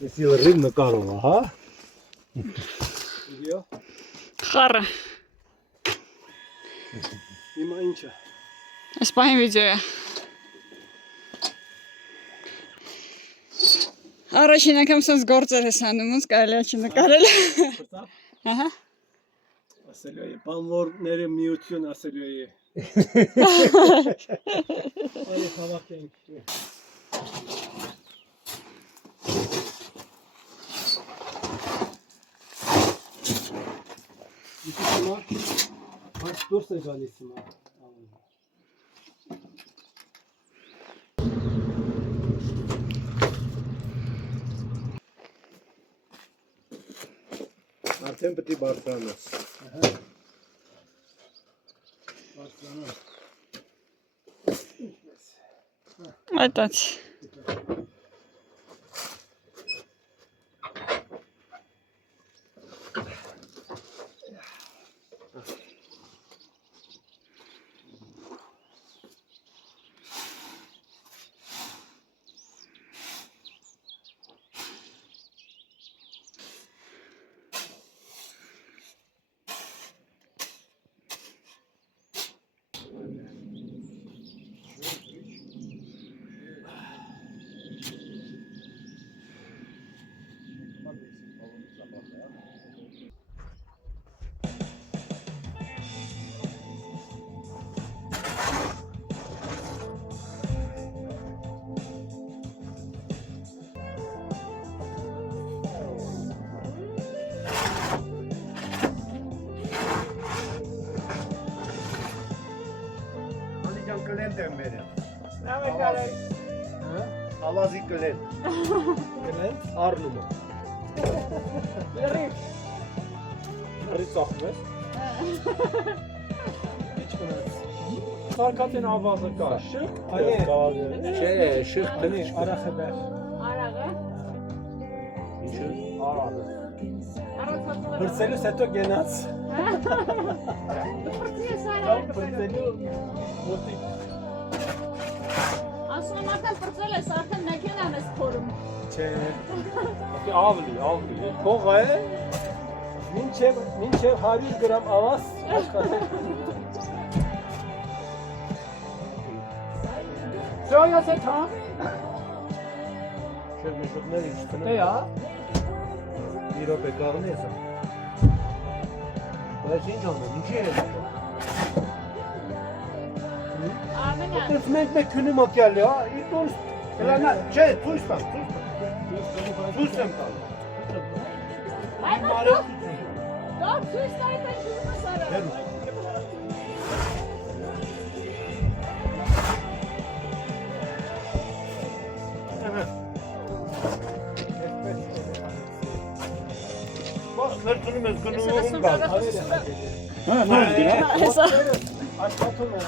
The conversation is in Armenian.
Если рыбна корова, ага. Видео? Խառը։ Հիմա ինչա։ Այս պահին վիդեո է։ Առաջին անգամ սենց գործեր ես անում, ոնց կարելի է չնկարել։ Ահա։ Ասելու է, բանվորները միություն ասելու է։ Այո, հավաքենք։ Հիմա բայց դուրս է գալիս հիմա։ Արդեն պետք է բարձրանաս։ Բարձրանաս։ Այդտած։ Ավազի կլեն։ Կլեն, առնում է։ Լրիվ։ Լրիվ ծախում ես։ Ինչ կնած։ Սարկատեն ավազը կա, շıq։ Չէ, շıq տնի, արախը բեղ։ Արաղը։ Ինչը։ Արաղը։ Արաղը։ Բրծելուս հետո գենաց։ Բրծես արաղը։ Բրծելու մոտիկ։ Ասում արդեն բրծել ես, արդեն մեքենան ես փորում։ Չէ։ Ավելի։ Փող է։ Մինչև 100 գրամ ավազ աշխատել։ Все, я за там. Շետ մշուտներ ինչ տնեմ։ Դե ա։ Մի րոպե կաղնի ես։ Բայց ինչ անեմ, ինչի է։ Ամենան։ Դες մենք քնում ակյալի, հա, իդուս։ Հլանա, չէ, ցույց տամ։ Ցույց եմ տալ։ Այ մարդ։ Դու ցույց տայ թե ջուրը սարա։ Վերցնում ես գնում գալ։ Հա, նոր դիրա։ Աշխատում է։